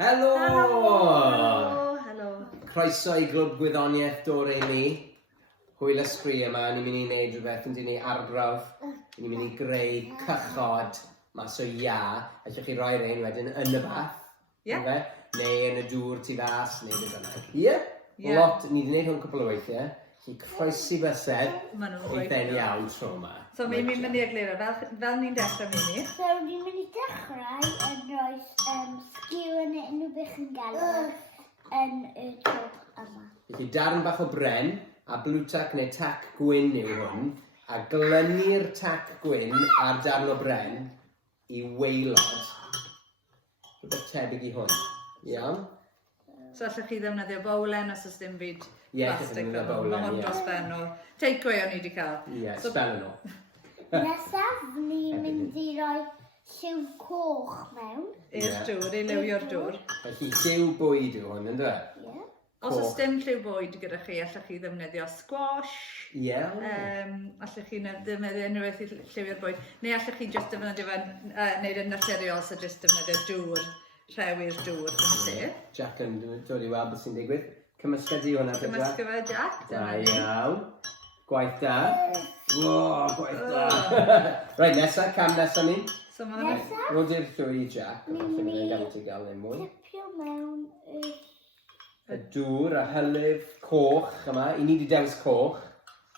Helo! Helo. Croeso i glwb Gwyddoniaeth dore ni. Hwyl ysgri yma, ni'n mynd i wneud rhywbeth yn dyn ni arbrawf. Ni'n mynd i greu cychod mas o ia. Allwch chi roi'r ein wedyn yn y bath. Ie. Neu yn y dŵr tu fas, neu beth yna. Ie? Lot, ni wedi gwneud hwn cwbl o weithiau. Chi croesi bysedd, eithaf iawn tro yma. So mi'n mynd i egluro, fel ni'n dechrau mynd i? So ni'n mynd i dechrau yn rhoi sgiw yn unrhyw beth yn galw yn y twch yma. Felly darn bach o bren, a blue tack neu tac gwyn yw hwn, a glynu'r tac gwyn a'r darn o bren i waelod. Rhywbeth tebyg i hwn. Iawn? So allwch chi ddefnyddio bowlen os oes dim byd plastig fel hwn. bowlen, Mae hwn dros ben o take-away o'n i wedi cael. Ie, sbel yn ôl. Nesaf, ni'n mynd i roi lliw coch mewn. I'r dŵr, i liwio'r dŵr. Felly lliw bwyd yw hwn, ynddo? Ie. Os oes dim lliw bwyd gyda chi, allwch chi ddefnyddio squash. Ie. Allwch chi ddefnyddio unrhyw beth i lliwio'r bwyd. Neu allwch chi jyst defnyddio fe, wneud yn naturiol, so jyst defnyddio dŵr, rhewi'r dŵr yn lle. Jack yn dod i weld beth sy'n digwydd. Cymysga di hwnna, Pedra. Cymysga fe, Jack. Da iawn. Gwaith da. Wow, gwaith da. Rhaid, nesaf, cam nesaf ni. Nesaf, Rwy'n i'r llwy, Jack. ni'n mynd i gael ein mwy. tipio mewn Y dŵr a hylif coch yma. I ni wedi dewis coch.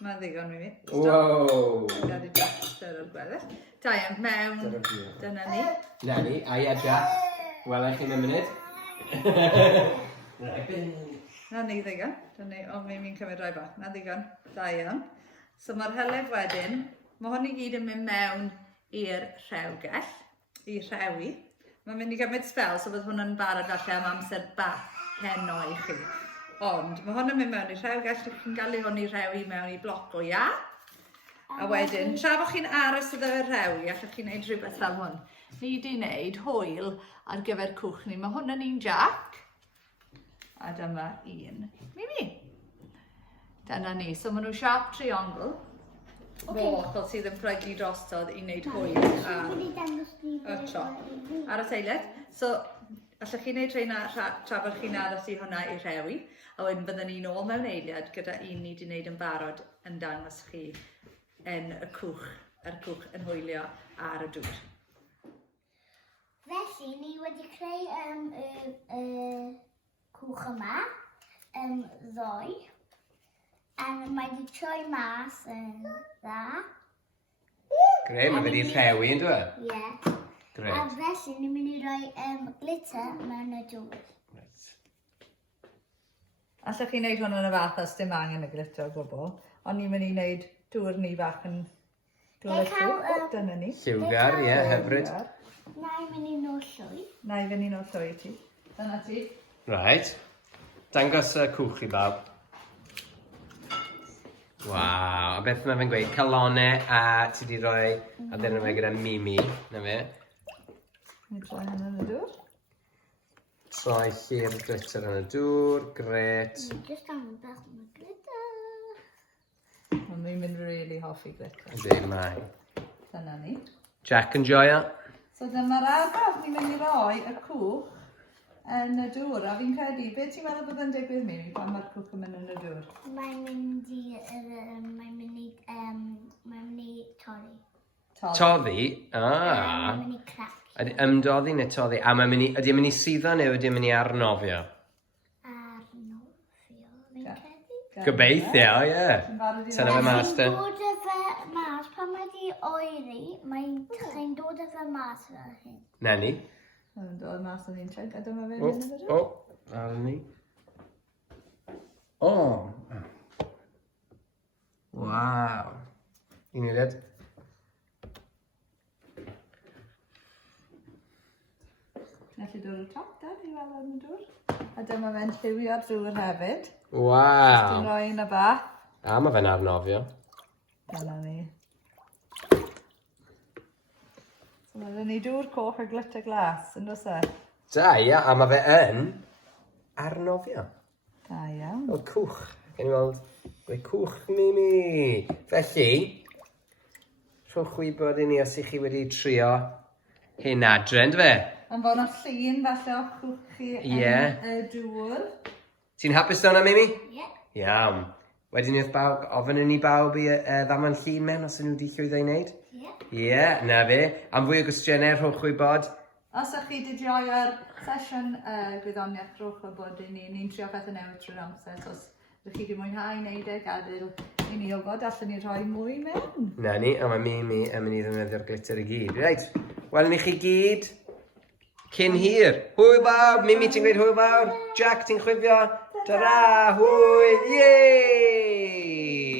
Mae'n ddigon mi fi. Wow. Gad i Jack styr o'r gweddill. Da iawn, mewn. Dyna ni. Na ni, a ia Jack. Wel, eich chi'n munud. Na ni ddigon. O, mi'n cymryd rai bach. Na ddigon. Da iawn. So mae'r hylif wedyn, mae hwn i gyd yn mynd mewn i'r rhewgell, i rhewi. Mae'n mynd i gymryd sbel, so bydd hwn yn barod allan am amser bach heno i chi. Ond mae hwn yn mynd mewn i'r rhewgell, chi'n gallu hwn i rewi mewn i bloc o ia. A wedyn, tra bod chi'n aros iddo fe rewi, allwch chi'n gwneud rhywbeth fel hwn. Ni wedi gwneud hwyl ar gyfer cwch ni. Mae hwn yn un Jack. A dyma un Mimi. Dyna ni. So maen nhw sharp triangle. Moch sydd yn preglu drostodd i wneud hwyl ar y top. Ar y teiled. So, allwch chi'n gwneud rhain tra bod chi'n aros i hwnna i rewi. A wedyn byddwn ni'n ôl mewn eiliad gyda un ni wedi wneud yn barod yn dangos chi yn y cwch, yr cwch yn hwylio ar y dŵr. Felly, ni wedi creu y cwch yma yn ddoi. A mae wedi troi mas yn dda. Gre, mae wedi rhewi yn dweud? Ie. Gret. A felly, ni'n mynd i roi glitter mewn y dŵr. Allwch chi'n gwneud hwn yn y fath os dim angen y glitter o gwbl, ond ni'n mynd i wneud dŵr ni bach yn glittery. Dyna ni. Lliwgar, ie, hyfryd. Na i mynd i nôl llwy. Na i fynd i'n o'r llwy ti. Dyna ti. Right. Dangos y cwch i bawb. Waw, a beth mae fe'n gweud? Calonau a ti di roi a ddyn nhw gyda Mimi, na fe? Ni troi hynny yn y dŵr. Troi llir glitter yn y dŵr, gret. Just angen bach yn y glitter. Ond mi'n mynd really hoffi glitter. Ydy, mae. Dyna ni. Jack yn joio. So dyma'r arbrawf ni'n mynd i roi y cwch yn y dŵr. A fi'n credu, beth ti'n meddwl bod yn digwydd mi pan mae'r cwch yn mynd yn y dŵr? Mae'n mynd i torri. Toddi? Mae'n mynd i crack. Ydy ymdoddi neu toddi? A ydy'n mynd i suddo neu ydy'n mynd i arnofio? Arnofio, fi'n credu. Gobeithio, ie. Tyna fe mas te. Mae'n dod â fe mas, pan mae di oeri, mae'n dod â fe mas fel hyn. Na ni. Mae'n dod mas o'n un treg, a dyma fe mynd yn y dŵr. Ar ni. O! Waw. Un i ddod. Felly dod o'r top, da, i weld yn y dŵr. A dyma fe'n lliwio'r dŵr hefyd. Dwi'n Waw. rhoi yn y bath. A mae fe'n arnofio. Dyna ni. So mae ni dŵr coch a glitter glas, yn dos e? Da, ia, a mae fe yn arnofio. Da iawn. O, cwch. Gen i weld, mae cwch Mimi. Felly, rhowch wybod i ni os ych chi wedi trio hyn adre, ynddo fe? Yn fawr o llun falle o'ch cwch chi yn y dŵr. Ti'n hapus o'na, Mimi? Ie. Iawn. Wedyn wrth bawb, ofyn yn i bawb i ddaman llun mewn os ydyn nhw wedi llwyddo i wneud? Ie. Ie, na fe. Am fwy o gwestiynau, rhowch wybod. Os ydych chi wedi joio'r sesiwn gwyddoniaeth, rhowch wybod i ni. Ni'n trio pethau newydd trwy'r amser. So, os ydych chi wedi mwynhau wneud e, gadael i ni wybod, allan ni rhoi mwy mewn. Na ni, ond mae Mimi yn mynd i ddefnyddio'r glitter i gyd. Reit, wel ni chi gyd cyn hir. Hwyl fawr, Mimi ti'n gweud hwyl fawr, Jack ti'n chwifio. Ta-ra, hwyl, yey!